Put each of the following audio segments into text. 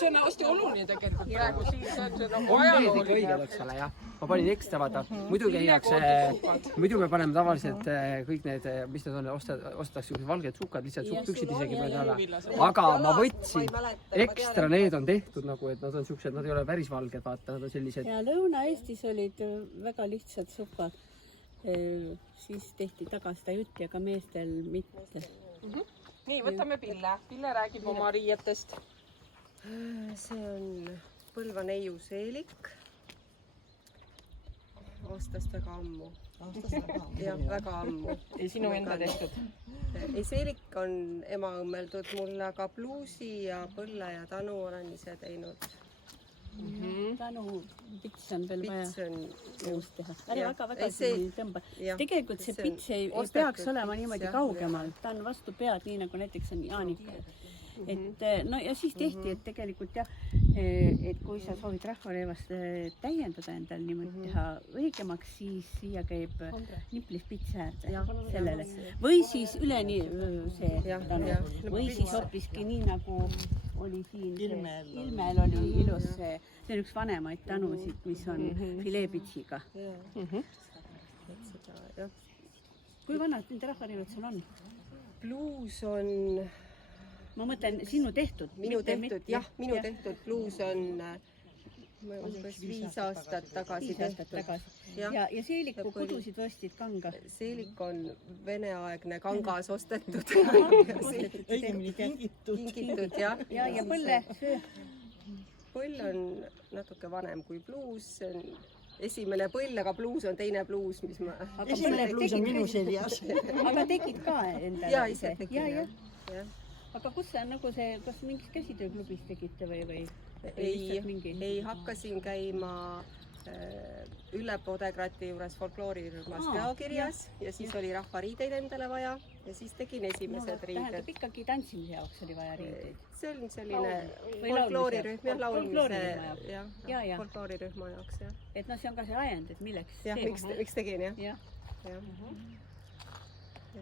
see on hästi oluline tegelikult praegu siin, see on see nagu ajalooline. Õigel, eks ole, jah. Ma panin ekstra, vaata. Muidu me paneme tavaliselt kõik need, mis need on, ostetakse valged sukkad, lihtsalt püksid isegi peale alla. Aga ma võtsin ekstra, need on tehtud nagu, et nad on siuksed, nad ei ole päris valged, vaata, nad on sellised. Ja Lõuna-Eestis olid väga lihtsad sukad. Siis tehti tagasta jutti, aga meestel mitte. Nii, võtame Pille. Pille räägib oma riietest. See on Põlva neiuseelik. Aastast väga ammu. Jah, väga ammu. Ei sinu enda tehtud? Ei, seelik on ema õmmeldud mulle, aga pluusi ja põlle ja tanu olen ise teinud. Tanu pits on veel vaja uus teha. Väga tõmba. Tegelikult see pits ei peaks olema niimoodi kaugemal. Ta on vastu pead, nii nagu näiteks on Jaanika. No ja siis tehti, et tegelikult jah, et kui sa soovid rahvareevast täiendada endal niimoodi teha õigemaks, siis siia käib niplis pits äärde sellele. Või siis üleni see tanu. Või siis hoopiski nii nagu oli siin. Ilmel oli ilus see. See on üks vanemaid tanusid, mis on fileepitsiga. Kui vanad nende rahvareevad sul on? Pluus on... Ma mõtlen, sinu tehtud? Minu tehtud, jah, minu tehtud pluus on 5 aastat tagasi. 5 aastat tagasi. Ja seeliku kudusid ostsid kanga? Seelik on veneaegne kangas ostetud. Kingitud, jah. Ja põlle? Põll on natuke vanem kui pluus. Esimene põll, aga pluus on teine pluus, mis ma... Esimene pluus on minu seljas. Aga tegid ka endale? Jaa, ise tegin, jah. Aga kus see on nagu see, kas mingis käsitööklubis tegite või? Ei, hakkasin käima Ülle Podegrati juures folkloorirühmas peakirjas ja siis oli rahvariideid endale vaja ja siis tegin esimesed riided. Tähendab ikkagi tantsimise jaoks oli vaja riideid? See on selline folkloorirühm, jah, laulmise folkloorirühma jaoks, jah. Et no see on ka see ajend, et milleks? Jah, miks tegin, jah.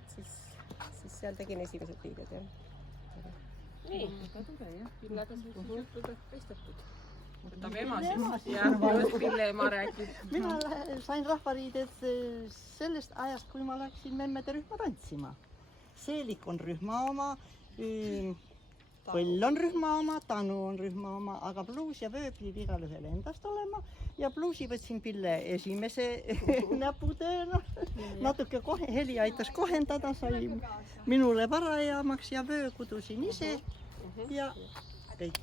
Et siis seal tegin esimesed riided, jah. Nii, Pillega siis juhtuda peistetud. Võtab ema siis. Ja Pille ema räägib. Mina sain rahvariided sellest ajast, kui ma läksin memmede rühma tantsima. Seelik on rühma oma, põll on rühma oma, tanu on rühma oma, aga pluus ja vöö pidi igal ühel endast olema. Ja pluusi võtsin Pille esimese näputööna. Natuke heli aitas kohendada, sai minule parajamaks ja vöö kudusin ise ja kõik.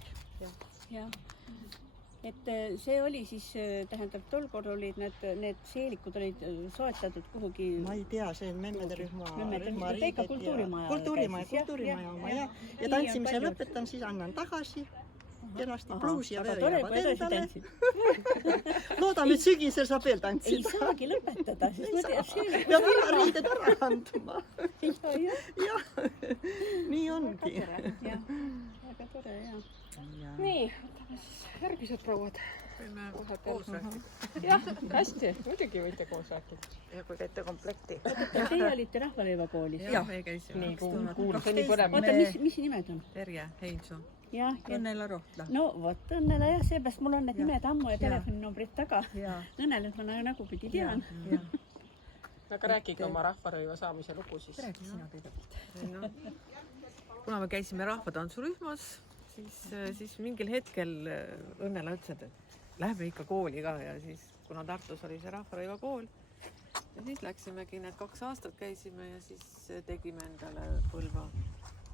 Et see oli siis, tähendab, tol kord olid need seelikud olid soetatud kuhugi... Ma ei tea, see on memmede rühma riidet. Kultuurimaja oma, jah. Ja tantsimise lõpetan, siis annan tagasi. Kenasti pluusi ja vöö jäävad endale. Loodame, et sügisel saab veel tantsida. Ei saagi lõpetada, siis ma teab see. Peab iga riided ära andma. Jah, nii ongi. Väga tore, jah. Nii, võtame siis järgmised prouad. Võime koos rääkida. Jah, hästi, muidugi võite koos rääkida. Ja kui käite komplekti. Teie olite Rahvareeva koolis? Jah, me käisime. Nii, kuulge nii põnev. Oota, mis nimed on? Terje Heinso. Õnnela Rohtla. No vot, Õnnela jah, seepärast mul on need nimed ammu ja telefoninumbrid taga. Õnnelet ma nägupidi tean. Aga rääkige oma rahvarõiva saamise lugu siis. Räägi sina kõigepealt. Kuna me käisime rahvatantsurühmas, siis mingil hetkel Õnnela ütles, et lähme ikka kooli ka ja siis, kuna Tartus oli see rahvarõiva kool, ja siis läksimegi need 2 aastat käisime ja siis tegime endale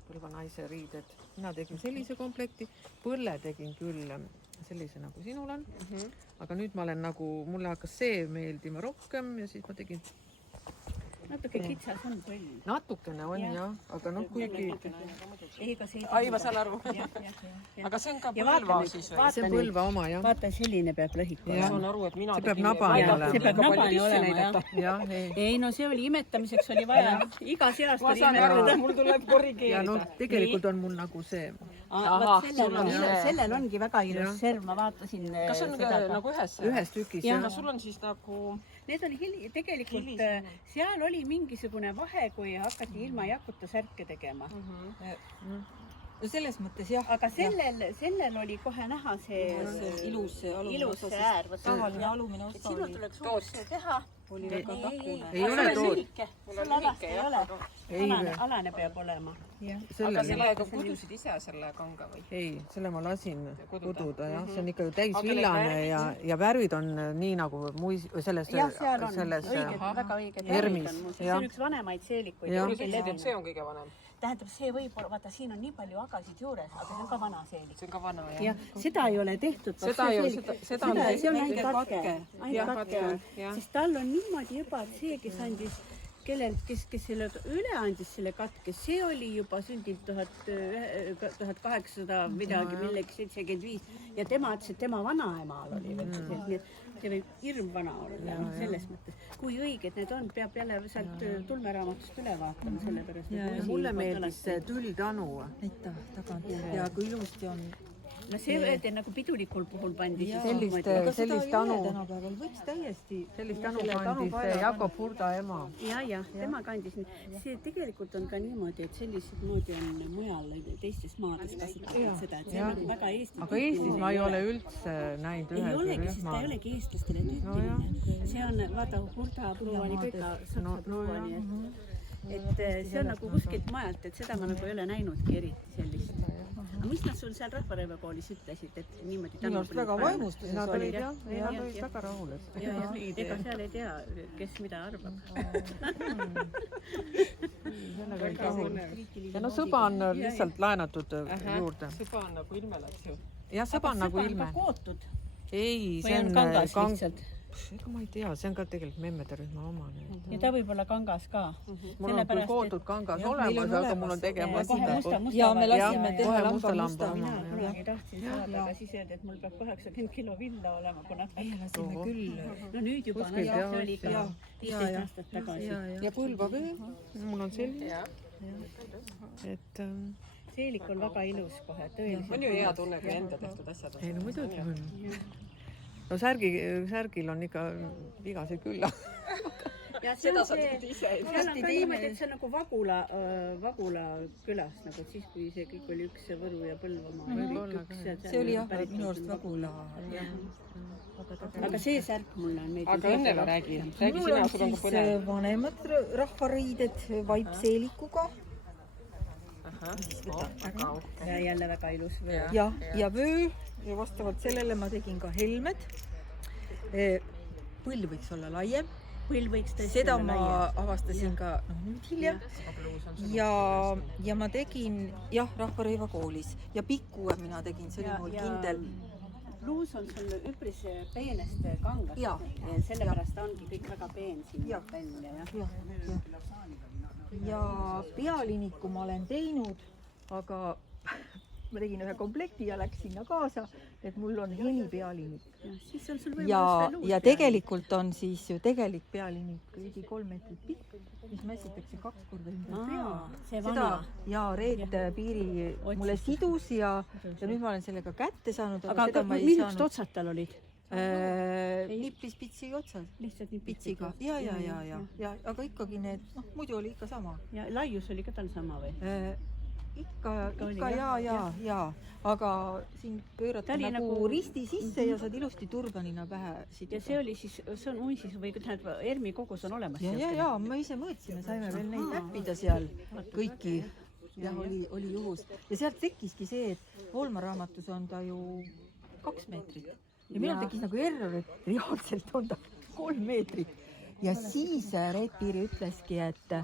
Põlva naise riided. Mina tegin sellise komplekti, põlle tegin küll sellise nagu sinul on, aga nüüd ma olen nagu, mulle hakkas see meeldima rohkem ja siis ma tegin... Natuke kitsas on põll. Natukene on jah, aga noh kuigi... Aiva saan aru. Aga see on ka Põlva siis või? See on Põlva oma, jah. Vaata, selline peab lõhik olema. Saan aru, et mina tegin... See peab nabani olema. See peab nabani olema, jah. Ei, no see oli imetamiseks oli vaja. Iga seast oli imetada. Mul tuleb korrigeerida. Ja noh, tegelikult on mul nagu see... Sellel ongi väga ilus serv, ma vaatasin... Kas on nagu ühes? Ühes tükis, jah. Sul on siis nagu... Need oli tegelikult, seal oli mingisugune vahe, kui hakati ilma jakuta särke tegema. no selles mõttes jah. aga sellel oli kohe näha see ilus äär. tavaline alumine osa sinul tuleks uus teha. oli väga takune. ei ole tood. sul alasti ei ole. alane peab olema. aga sa praegu kudusid ise selle kanga või? ei, selle ma lasin kududa jah, see on ikka täisvillane ja värvid on nii nagu selles jah, seal on väga õiged Ermis, värvid on. see on üks vanemaid seelikuid. see on kõige vanem. tähendab, see võib-olla, vaata siin on nii palju agasid juures, aga see on ka vana seelik. see on ka vana jah. jah, seda ei ole tehtud. Seda ei ole, seda on see on ainult katke. ainult katke on. jah. sest tal on niimoodi juba, et see, kes andis kes selle üle andis selle katke, see oli juba sündinud 1800 midagi, millegi 75 ja tema ütles, et tema vanaemal oli veel see, see võib hirmvana olla, selles mõttes. kui õiged need on, peab jälle sealt tulmeraamatust üle vaatama, sellepärast. mulle meeldis see tülltanu. näita tagant ja kui ilusti on. no see öeldi nagu pidulikul puhul pandi. sellist tanu. tänapäeval võiks täiesti. sellist tanu kandis Jakob Hurda ema. ja tema kandis. see tegelikult on ka niimoodi, et sellised moodi on mujal teistes maades kasutatud seda, et see on nagu väga Eesti. aga Eestis ma ei ole üldse näinud ühegi rühma. sest ta ei olegi eestlastele tüüpiline. see on, vaata, Hurda pruuani kõik saksa pruuani. et see on nagu kuskilt majalt, et seda ma nagu ei ole näinudki eriti sellist. aga mis nad sul seal Rahvarõiva koolis ütlesid, et niimoodi minu arust väga vaimustuses Nad olid. olid väga rahul. ega seal ei tea, kes mida arvab. ja no sõba on lihtsalt laenatud juurde. sõba on nagu ilme läks ju. jah, sõba on nagu ilme. ei, see on kangas lihtsalt. ega ma ei tea, see on ka tegelikult memmede rühma omane. ja ta võib olla kangas ka. mul on küll kootud kangas olemas, aga mul on tegemata. ja me lasime teha musta lamba. mina kunagi tahtsin saada, aga siis öeldi, et mul peab 80 kilo villa olema, kuna meie lasime küll. no nüüd juba, see oli ka 15 aastat tagasi. ja Põlvavöö. mul on selline. et seelik on väga ilus kohe, tõeliselt. on ju hea tunne, kui enda tehtud asjad on. ei no muidugi on. no särgil on ikka vigaseid küll. ja seda sa tegid ise. seal on ka niimoodi, et see on nagu Vagula külas, nagu et siis, kui see kõik oli üks Võru ja Põlvamaa. see oli jah, minu arust Vagula. aga see särk mulle on meeldib. aga Õnnele räägi sina, sul on ka põnev. vanemad rahvariided vaipseelikuga. väga uhke. ja jälle väga ilus. ja vöö ja vastavalt sellele ma tegin ka helmed. põld võiks olla laiem. põld võiks tõesti seda ma avastasin ka nüüd hiljem. ja ma tegin Rahvarõiva koolis ja pikkuue mina tegin, see oli mul kindel. Pluus on sul üpris peenest kangast. ja sellepärast ongi kõik väga peen siin välja. ja pealiniku ma olen teinud, aga ma tegin ühe komplekti ja läks sinna kaasa, et mul on helipealinik. ja tegelikult on siis ju tegelik pealinik ligi 3 meetrit pikk, mis mässitakse 2 korda ümber pea. seda Reet Piiri mulle sidus ja nüüd ma olen sellega kätte saanud. aga millised otsad tal olid? Niplis-pitsi otsad. lihtsalt pitsiga. ja aga ikkagi need, muidu oli ikka sama. ja laius oli ka tal sama või? ikka ja, aga siin pöörata nagu risti sisse ja saad ilusti turbanina pähe siduda. ja see oli siis, see on uisis või tähendab, ERMi kogus on olemas? ja, me ise mõõtsime, saime veel neid näppida seal kõiki. jah, oli juhus. ja sealt tekkiski see, et Voolma raamatus on ta ju 2 meetrit. ja minul tekkis nagu error, et reaalselt on ta 3 meetrit. ja siis Reet Piiri ütleski, et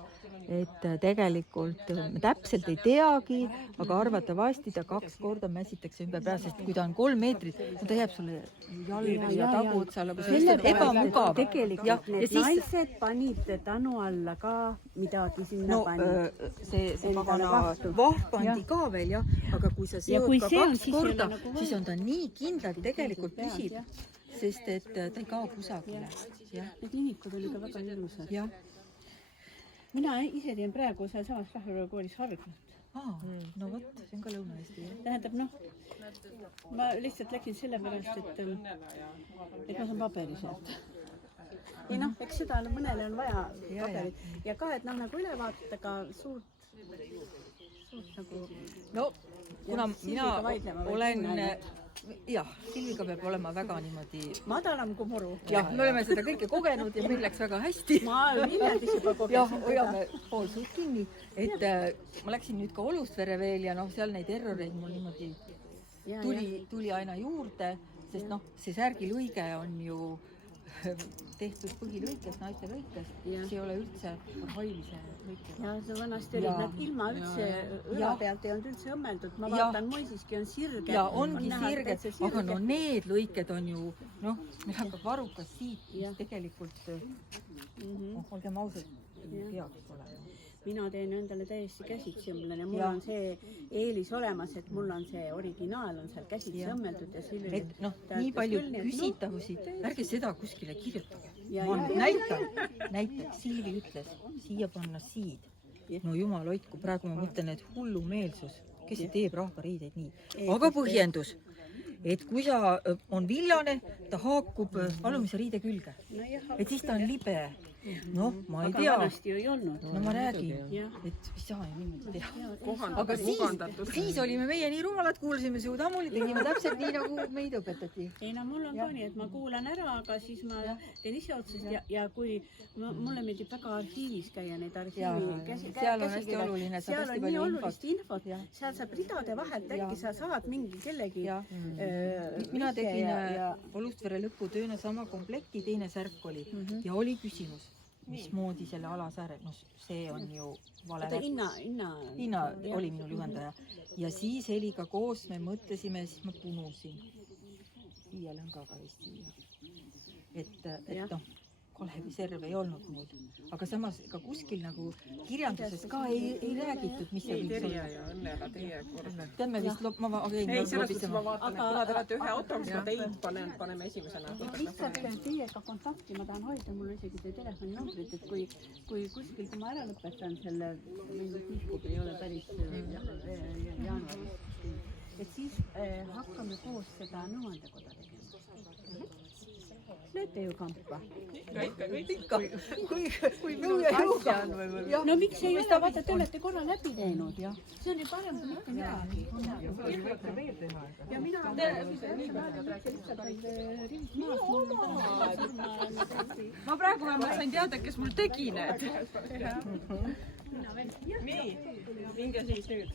tegelikult me täpselt ei teagi, aga arvatavasti ta 2 korda mässitakse ümber pea, sest kui ta on 3 meetrit, ta jääb sulle jalga ja taguotsale, kui see on ebamugav. tegelikult need naised panid tanu alla ka midagi sinna panid. see pagana vahv pandi ka veel jah, aga kui sa seod ka 2 korda, siis on ta nii kindlalt tegelikult püsib, sest et ta ei kao kusagile. Need nimikud olid ka väga ilusad. mina ise teen praegu sealsamas Rahvarõiva koolis hargnut. no vot, see on ka Lõuna-Eesti. tähendab ma lihtsalt läksin sellepärast, et ma saan paperi sealt. ei eks seda mõnele on vaja paberit ja ka, et nagu ülevaadet, aga suurt nagu. no kuna mina Silviga vaidlema või olen sinna jah, Silviga peab olema väga niimoodi madalam kui muru. jah, me oleme seda kõike kogenud ja meil läks väga hästi. ma Viljandis juba kogesin. jah, hoiame pool suud kinni, et ma läksin nüüd ka Olustvere veel ja noh, seal neid erroreid mul niimoodi tuli aina juurde, sest noh, see särgilõige on ju tehtud põhilõikes, naiste lõikes, see ei ole üldse orhoilise lõike. ja see vanasti olid nad ilma üldse, õla pealt ei olnud üldse õmmeldud, ma vaatan, Moisiski on sirged. ja ongi sirged, aga no need lõiked on ju, noh, meil hakkab varukas siit, mis tegelikult, olgem ausad, peaks olema. mina teen endale täiesti käsitsi õmlen ja mul on see eelis olemas, et mul on see originaal on seal käsitsi õmmeldud ja Silvi. Et noh, nii palju küsitavusi, ärge seda kuskile kirjutage. Ja näiteks Silvi ütles, siia panna siid. No jumal hoidku, praegu ma mõtlen, et hullumeelsus, kes teeb rahvariideid nii. Aga põhjendus, et kui sa on villane, ta haakub alumise riide külge. Et siis ta on libe. Noh, ma ei tea. Aga vanasti ju ei olnud. No ma räägin, et ei saa ju niimoodi teha. Aga mugandatud. siis olime meie nii rumalad, kuulsime su tammuli, tegime täpselt nii, nagu meid õpetati. Ei no mul on ka nii, et ma kuulan ära, aga siis ma teen ise otsast ja kui mulle meeldib väga arhiivis käia neid arhiivi. Seal on hästi oluline, seal on nii olulist infot. Seal saab ridade vahelt, äkki sa saad mingi kellegi. Mina tegin Olustvere lõputööna sama komplekti, teine särk oli ja oli küsimus. Mismoodi selle alasääre, no see on ju vale. Inna oli minul juhendaja ja siis Heliga koos me mõtlesime, siis ma punusin 5 lõngaga vist siia. Et noh, Kaleviserv ei olnud mul, aga samas ka kuskil nagu kirjanduses ka ei räägitud, mis see võiks olla. Ja Õnnela teie kord. Teeme vist ei, selles mõttes ma vaatan, et kuna te olete ühe auto, mis ma teid paneme esimesena. Lihtsalt teiega kontakti ma tahan hoida, mul isegi teie telefoninumbrit, et kui kuskil, kui ma ära lõpetan selle, mingit nihkub ei ole päris jaanuaris, et siis hakkame koos seda nõuandekoda tegema. Lööte ju kampa? Ikka. Kui minu asja on või? No miks ei ole, vaata, te olete korra läbi teinud. See on ju parem kui mitte midagi. Ja mina ma praegu vähemalt sain teada, kes mul tegi need. Nii, minge siis nüüd.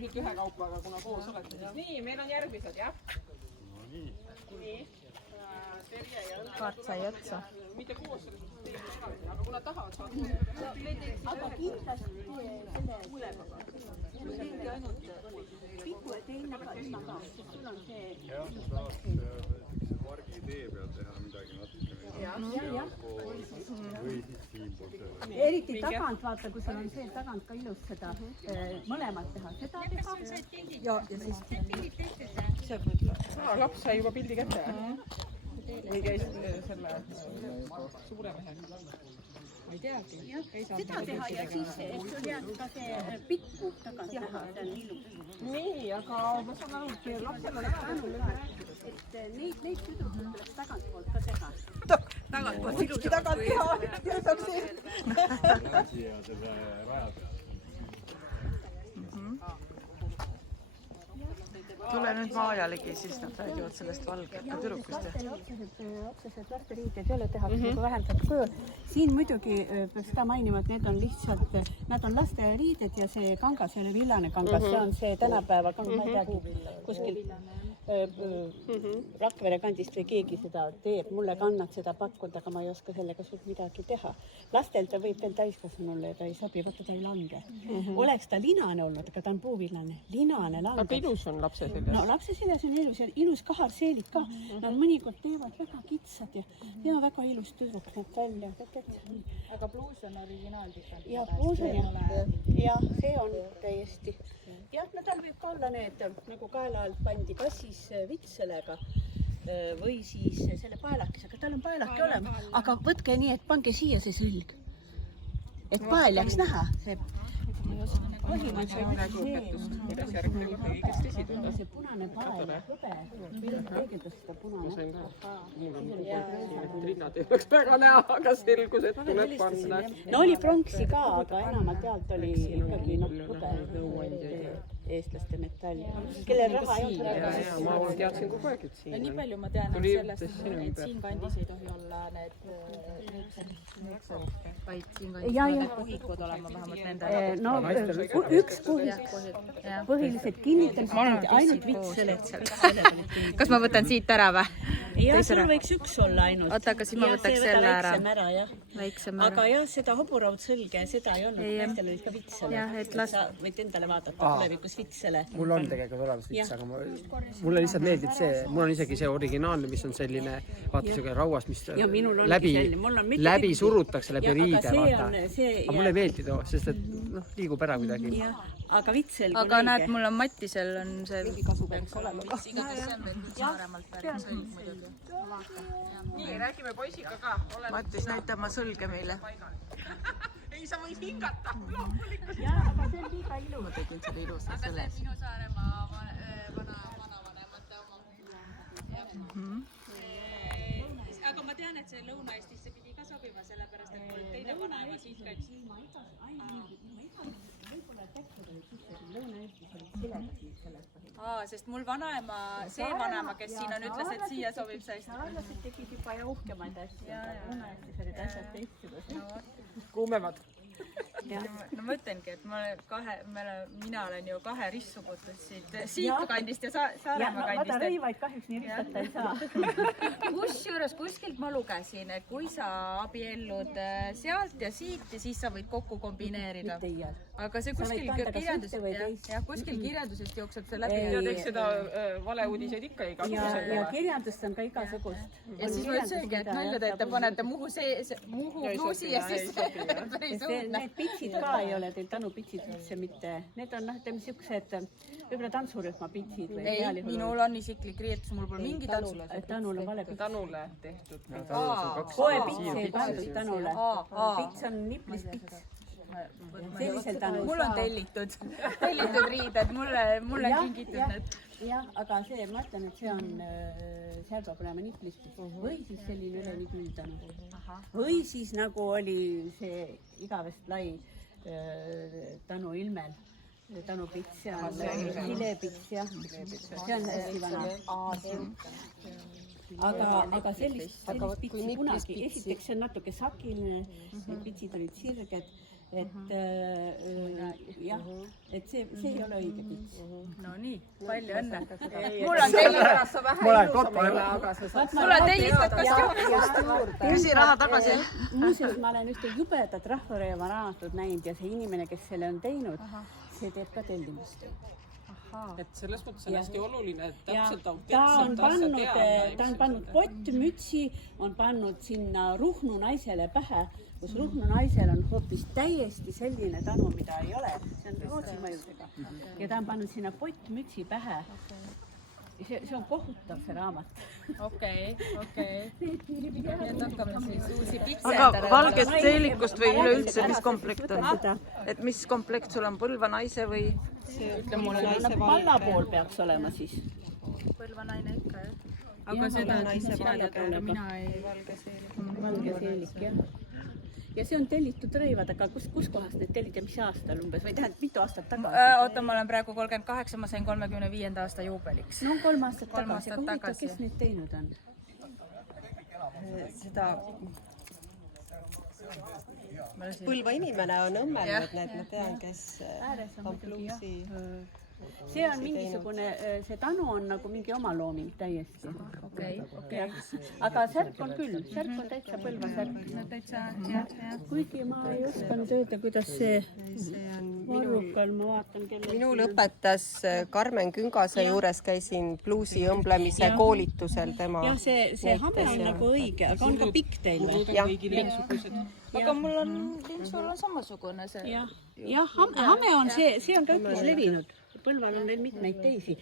Nüüd ühekaupa, aga kuna koos olete siis. Nii, meil on järgmised, jah? Nii. Terje ja Õnne. Kaart sai otsa. Mitte koos sellest teeme eraldi, aga kuna tahavad saada koos. aga kindlasti selle mulepaga. Mul teengi ainult piku ja teine ka ilma ka, sest sul on see... Jah, saaks sellise pargi tee peal teha midagi natukene. Või siis siinpool selle. Eriti tagant, vaata, kui sul on see tagant ka ilus seda mõlemat teha. Seda teha. Ja siis see Laps sai juba pildi kätte. Või käis selle suure mehega? Ma ei teagi. Seda teha ja siis, et sul jääb ka see pikku tagant teha, see on ilus. Nii, aga ma saan aru, et lapsel on väga et neid tüdrukud tuleks tagantpoolt ka teha. Tagantpoolt ilusti tagant teha. Siia selle raja peal. Tule nüüd Maaja ligi, siis nad räägivad sellest valgete tüdrukust. Otseselt lasteriided ei ole tehakse nagu vähendatud kujul. Siin muidugi peab seda mainima, et need on lihtsalt, nad on lasteriided ja see kangas ei ole villane kangas, see on see tänapäeva kangas, ma ei teagi, kuskil Rakvere kandist või keegi seda teeb, mulle ka annad seda pakkuda, aga ma ei oska sellega suurt midagi teha. Lastel ta võib veel täiskasvanule, ta ei sobi, vaata ta ei lange. Oleks ta linane olnud, aga ta on puuvillane, linane lange. Aga ilus on lapse seljas? No lapse seljas on ilus ja ilus kaharseelid ka. Nad mõnikord teevad väga kitsad ja väga ilus tüdruk näeb välja. Aga pluus on originaaltükk. Ja pluus on ja see on täiesti. Jah, no tal võib ka olla need, nagu kaela alt pandi kassis vitselega või siis selle paelakesega, tal on paelake olema, aga võtke nii, et pange siia see sülg, et pael jääks näha. praegu õpetus, kuidas järgmine õigesti siduda. see punane pael ja hõbe peegeldas seda punane. Rinnad ei oleks väga näha, aga selgus, et tuleb panna. No oli pronksi ka, aga enamalt jaolt oli ikkagi hõbe eestlaste metall. Kellel raha ei olnud. Ma teadsin kogu aeg, et siin. Nii palju ma tean sellest, et siinkandis ei tohi olla need vaid siinkandis peavad puhikud olema vähemalt nende. No üks põhiliselt kinnitamised, ainult vitsele. Kas ma võtan siit ära või? Ja sul võiks üks olla ainult. Oota, aga siis ma võtaks selle ära. Väiksem ära. Aga jah, seda hoburaudselge, seda ei olnud. Naistel olid ka vitsele. Sa võid endale vaadata tulevikus vitsele. mul on tegelikult olemas vits, aga mulle lihtsalt meeldib see, mul on isegi see originaalne, mis on selline, vaata siuke rauas, mis läbi surutakse läbi riide, vaata. Aga mulle ei meeldi too, sest et liigub ära kuidagi. Aga vitsel aga näed, mul on Mattisel on see mingi kasu peaks olema. Nii, räägime poisiga ka. Mattis näitab ma sõlge meile. Ei, sa võid hingata. Loomulikult. Jaa, aga see on liiga ilus. Ma tegin selle ilusa selles. Minu Saaremaa vanavanemate oma. Aga ma tean, et see Lõuna-Eestisse pidi ka sobima, sellepärast, et mul teine vanaema siit käiks. Sest mul vanaema, see vanaema, kes siin on, ütles, et siia sobib see hästi. Saarlased tegid juba ja uhkemaid asju. Lõuna-Eestis olid asjad teistsugused. Kuumemad. No ma ütlengi, et mina olen ju kahe ristsugutud siit kandist ja Saaremaa kandist. Vaata rõivaid kahjuks nii ristata ei saa. Kusjuures kuskilt ma lugesin, et kui sa abiellud sealt ja siit ja siis sa võid kokku kombineerida. Aga see kuskil kirjandusest jookseb see läbi. Ja teeks seda valeuudiseid ikka igasugused. Ja kirjandust on ka igasugust. Ja siis ma ütlesingi, et nalja teete, panete Muhu pluusi ja siis päris uudne. Need pitsid ka ei ole teil tänupitsid üldse mitte. Need on siuksed võib-olla tantsurühma pitsid. Ei, minul on isiklik riietus, mul pole mingi tantsul. Tänul on vale pits. Tänule tehtud. Koepits ei pandud tänule. Pits on niplis pits. Sellisel tänul. Mul on tellitud riided, mulle on kingitud need. Jah, aga see, ma ütlen, et see on, seal peab olema niplis pits. Või siis selline üleni küldanu. Või siis nagu oli see igavest lai tänu ilmel. Tänu pits ja silepits, jah. See on hästi vana. Aga sellist pitsi kunagi, esiteks see on natuke sakiline, need pitsid olid sirged, et jah, et see ei ole õige pits. No nii, palju õnne. Mul on tellitud kostüüm. Küsi raha tagasi. Muuseas, ma olen ühte jubedat Rahvarõiva raamatut näinud ja see inimene, kes selle on teinud, see teeb ka tellimust. Et selles mõttes on hästi oluline, et täpselt ta on pannud kottmütsi, on pannud sinna Ruhnu naisele pähe, kus Ruhnu naisel on hoopis täiesti selline tänu, mida ei ole. See on Rootsi mõjudega. Ja ta on pannud sinna kottmütsi pähe. See on kohutav, see raamat. Okei. Nüüd hakkame siis uusi pitse. Aga valgest seelikust või üleüldse, mis komplekt on? Et mis komplekt sul on, Põlva naise või? Ütle mulle naise palla pool peaks olema siis. Põlva naine ikka, jah. Aga seda sina tead, aga mina ei valge seelik. Valge seelik, jah. Ja see on tellitud rõivad, aga kus kohast need tellid ja mis aastal umbes? Või tähendab, mitu aastat tagasi? Oota, ma olen praegu 38, ma sain 35. aasta juubeliks. No 3 aastat tagasi. Aga huvitav, kes neid teinud on? Seda Põlva inimene on õmmelnud need, ma tean, kes on pluusi. See on mingisugune, see tänu on nagu mingi oma looming täiesti. Okei. Aga särk on küll, särk on täitsa Põlva särk. Kuigi ma ei osanud öelda, kuidas see varrukal, ma vaatan kelle. Minul õpetas Karmen Küngase juures, käisin pluusi õmblemise koolitusel tema. Jah, see hame on nagu õige, aga on ka pikk teil. Aga mul on, sul on samasugune see. Jah, hame on see on ka üpris levinud. Põlval on veel mitmeid teisi,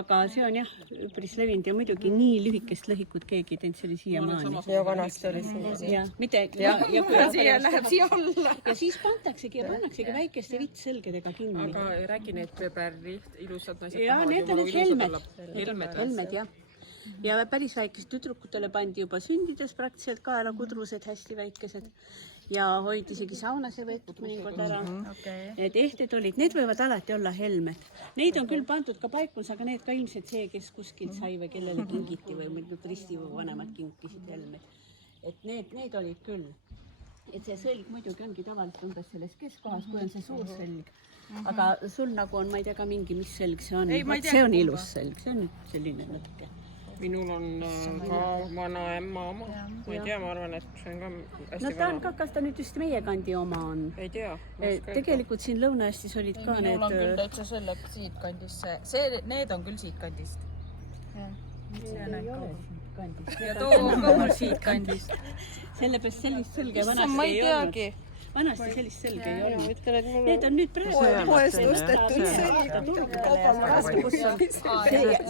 aga see on jah, üpris levinud ja muidugi nii lühikest lõhikut keegi ei teinud, see oli siiamaani. ja vanasti oli see. Ja mitte siia läheb siia alla. ja siis pannaksegi väikeste vitssõlgedega kinni. aga räägi need päris ilusad naised. ja need on need helmed jah. ja päris väikesed tüdrukutele pandi juba sündides praktiliselt kaelakudrused, hästi väikesed ja hoid isegi saunas ja võetud mõnikord ära. Need ehted olid, need võivad alati olla helmed. Neid on küll pandud ka paikus, aga need ka ilmselt see, kes kuskilt sai või kellele kingiti või mõned risti või vanemad kinkisid helmed. et need olid küll. et see sõlg muidugi ongi tavaliselt umbes selles keskkohas, kui on see suur sõlg. aga sul nagu on, ma ei tea ka mingi, mis sõlg see on. see on ilus sõlg, see on nüüd selline natuke. minul on ka vanaemma oma. ma ei tea, ma arvan, et see on ka hästi no ta on ka, kas ta nüüd just meie kandi oma on? ei tea. tegelikult siin Lõuna-Eestis olid ka need. minul on küll täitsa sõlg siit kandist see, need on küll siit kandist. see ei ole siit kandist. ja too on ka mul siit kandist. sellepärast sellist sõlge vanasti ei olnud. vanasti sellist selge ei olnud. Need on nüüd praegu poest ostetud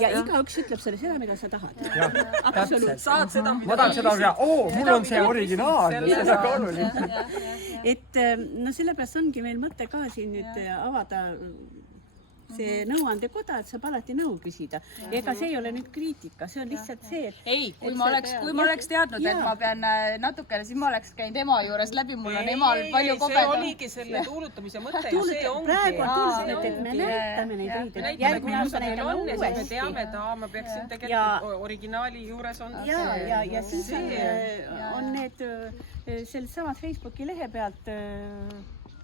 ja igaüks ütleb selle seda, mida sa tahad. täpselt. saad seda, ma tahaks seda teha, mul on see originaal. et no sellepärast ongi meil mõte ka siin nüüd avada see nõuandekoda, et saab alati nõu küsida. ega see ei ole nüüd kriitika, see on lihtsalt see, et ei, kui ma oleks teadnud, et ma pean natukene, siis ma oleks käinud ema juures läbi, mul on emal palju kobedam. see oligi selle tuulutamise mõte ja see ongi. praegu on tuulutamine, et me näitame neid õideid. järgmine aasta näitame uuesti. me teame, et ma peaksin tegelikult originaali juures on. ja siis on need selles samas Facebooki lehe pealt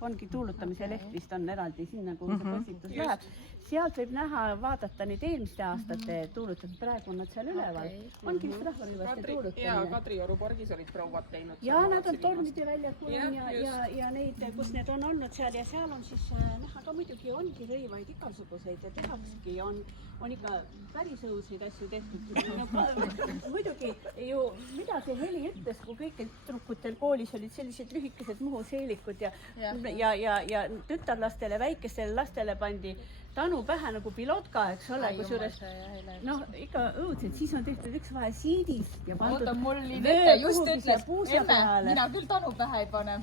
ongi tuulutamise leht vist on eraldi sinna, kuhu see postitus läheb. Sealt võib näha, vaadata nüüd eelmiste aastate tuulutamist, praegu on nad seal üleval. Ongi vist rahvarõivaste tuulutamine. Ja Kadrioru pargis olid prouad teinud. Ja nad on tornide väljakul ja neid, kus need on olnud seal ja seal on siis näha ka muidugi ongi rõivaid igasuguseid ja tehaksegi ja on ikka päris õudseid asju tehtud. Muidugi ju, mida see Heli ütles, kui kõikidel tüdrukutel koolis olid sellised lühikesed muhuseelikud ja tütarlastele, väikestele lastele pandi Tanu pähe nagu pilotka, eks ole, kusjuures noh, ikka õudselt, siis on tehtud üks vahe siidist ja pandud mul Linette just ütles, enne, mina küll Tanu pähe ei pane.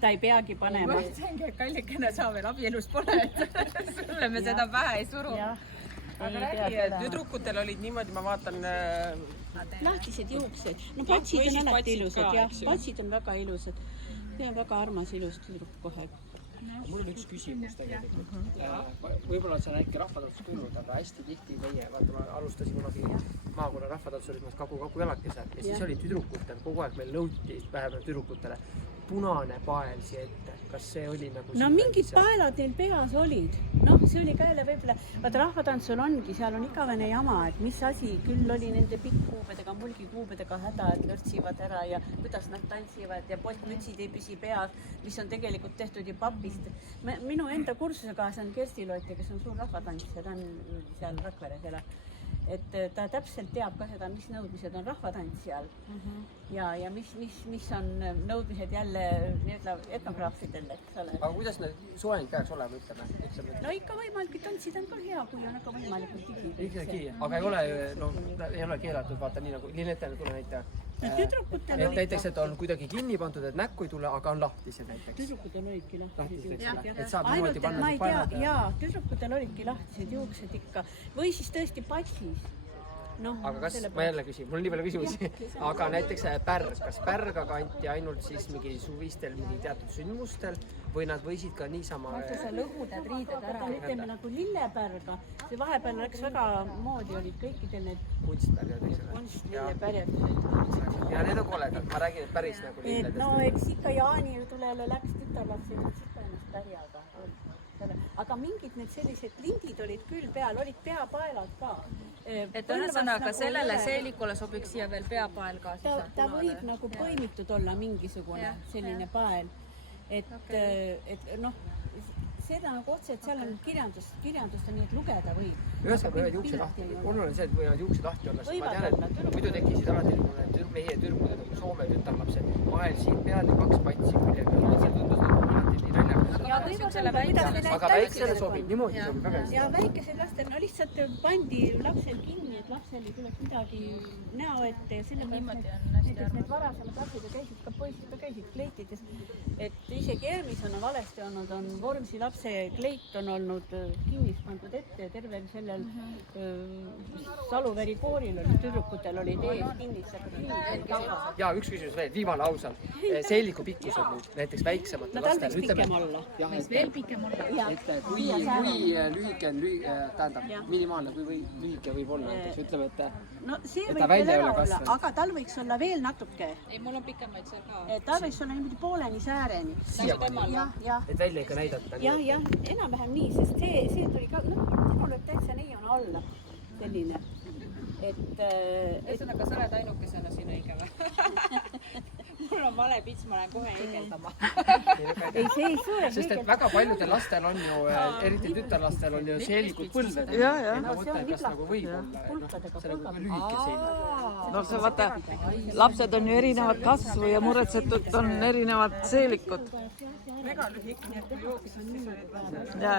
Ta ei peagi panema. Ma ütlengi, et kallikene sa veel abielus pole, et sulle me seda pähe ei suru. Aga räägi, tüdrukutel olid niimoodi, ma vaatan lahtised juuksed. No patsid on alati ilusad, jah, patsid on väga ilusad. See on väga armas ilus tüdruk kohe. Mul on üks küsimus tegelikult. Võib-olla sa äkki rahvatantsust kuulnud, aga hästi tihti meie, vaata ma alustasin kunagi maakonna rahvatantsurühmas Kaku jalakese ja siis oli tüdrukutel, kogu aeg meil nõuti vähemalt tüdrukutele punane pael siia ette. Kas see oli nagu... No mingid paelad neil peas olid. Noh, see oli ka jälle võib-olla... Vaata rahvatantsul ongi, seal on igavene jama, et mis asi küll oli nende pikkkuubedega, mulgikuubedega häda, et lörtsivad ära ja kuidas nad tantsivad ja poltmütsid ei püsi peas, mis on tegelikult tehtud ju papist. Minu enda kursusekaaslane Kersti Loote, kes on suur rahvatantsija, ta on seal Rakveres elab. Et ta täpselt teab ka seda, mis nõudmised on rahvatantsijal ja mis on nõudmised jälle etnograafidel, eks ole. Aga kuidas need soeng peaks olema, ütleme? No ikka võimalik, et tantsida on ka hea, kui on aga võimalikult digi. Ikkagi, aga ei ole keelatud, vaata nii nagu Linetele tule näita. Tüdrukutel olid... Näiteks, et on kuidagi kinni pandud, et näkku ei tule, aga on lahtised näiteks. Tüdrukutel olidki lahtised juuksed. Et saab niimoodi panna need paelad. Jaa, tüdrukutel olidki lahtised juuksed ikka. Või siis tõesti patsis. Aga kas, ma jälle küsin, mul on nii palju küsimusi, aga näiteks pärg, kas pärga kanti ainult siis mingi suvistel, mingi teatud sündmustel või nad võisid ka niisama... Vaata sa lõhudad riided ära, ütleme nagu lillepärga, see vahepeal läks väga moodi, olid kõikidel need kunstlillepärjad. Ja need on koledad, ma räägin, et päris nagu lilledest. No eks ikka Jaani tulele läks tütarlapsi, et ikka ennast pärjaga. Aga mingid need sellised lindid olid küll peal, olid peapaelad ka. Et ühesõnaga sellele seelikule sobiks siia veel peapael ka. Ta võib nagu põimitud olla mingisugune selline pael. Et noh, seda nagu otse, et seal on kirjandust on nii, et lugeda võib. ühesõnaga võivad juuksed lahti, oluline on see, et võivad juuksed lahti olla, sest ma tean, et muidu tekkisid alati meie tüdrukud, nagu Soome tütarlapsed, vahel siin peal ja 2 patsi külje peal, see tundus nagu alati nii naljakas. Aga väiksele sobib, niimoodi sobib väga hästi. ja väikesed lastel, no lihtsalt pandi lapsel kinni, et lapsel ei tuleks midagi näo ette ja sellepärast näiteks need varasemad lapsed käisid, ka poisid ka käisid kleitides, et isegi Ermison on valesti olnud, on Vormsi lapse kleit on olnud kinnis pandud ette ja tervel sellel Saluveri kooril oli, tüdrukutel olid ees kinnis. Ja üks küsimus veel, viimane ausalt. Seeliku pikkus on nüüd näiteks väiksematel lastel. Tal võiks pikem olla. Veel pikem olla. Et kui lühike on, tähendab minimaalne, kui lühike võib olla näiteks, ütleme, et no see võib veel ära olla, aga tal võiks olla veel natuke. Ei, mul on pikemaid seal ka. Tal võiks olla niimoodi pooleni sääreni. et välja ikka näidata. jah, enam-vähem nii, sest see tuli ka, minul võib täitsa neiuna olla selline, et ühesõnaga, sa oled ainukesena siin õige või? Mul on vale pits, ma lähen kohe heegeldama. ei, see ei suure. Sest et väga paljudel lastel on ju, eriti tütarlastel on ju seelikud põlved. Ja. Ma mõtlen, kas nagu võib olla, see nagu lühike seelik. No see vaata, lapsed on ju erinevat kasvu ja muretsetult on erinevad seelikud. Väga lühike, nii et kui jooksis, siis olid Ja.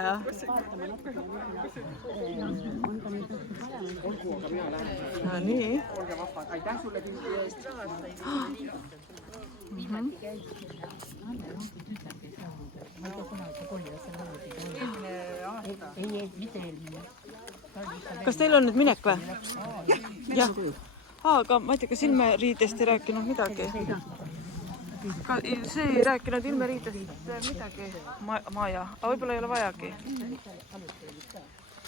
Olgu, aga mina lähen. No nii. Olge vahvad. Aitäh sulle pildi eest. Kas teil on nüüd minek või? Jah. Aga ma ei tea, kas ilmeriidest ei rääkinud midagi? See ei rääkinud ilmeriidest midagi, Maja, aga võib-olla ei ole vajagi.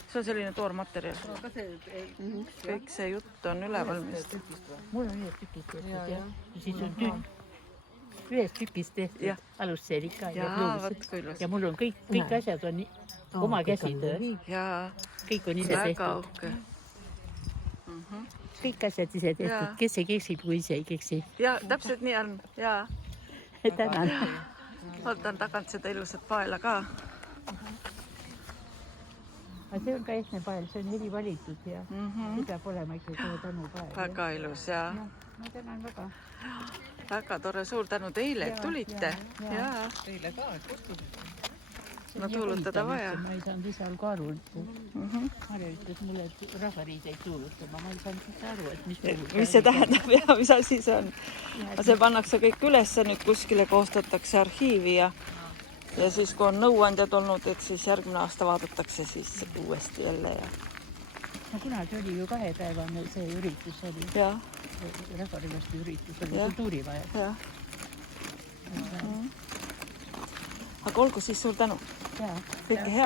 See on selline toormaterjal. Kõik see jutt on üleval vist. Mul on ühest tükist tehtud ja siis on ühest tükist tehtud alusseelik ka ja pluus. Ja mul on kõik asjad on oma käsitöö. Kõik on ise tehtud. Kõik asjad ise tehtud, kes ei keksib, kui ise ei keksi. Ja, täpselt nii on. Ja. Tänan. Võtan tagant seda ilusat paela ka. Aga see on ka ehtne pael, see on heli valitud ja see peab olema ikka kohe tänu pael. Väga ilus ja Ma tänan väga. väga tore, suur tänu teile, et tulite. Teile ka, et kutsuda. No tuulutada vaja. Ma ei saanud ise algu aru. Marja ütles mulle, et rahvariideid tuulutama. Ma ei saanud ise aru, et mis see tähendab ja mis asi see on. See pannakse kõik üles, nüüd kuskile koostatakse arhiivi ja siis kui on nõuandjad olnud, et siis järgmine aasta vaadatakse siis uuesti jälle. No kunagi oli ju 2-päevane see üritus oli. Rahvariivaste üritus oli kultuurivaja. Aga olgu siis suur tänu. Kõike head.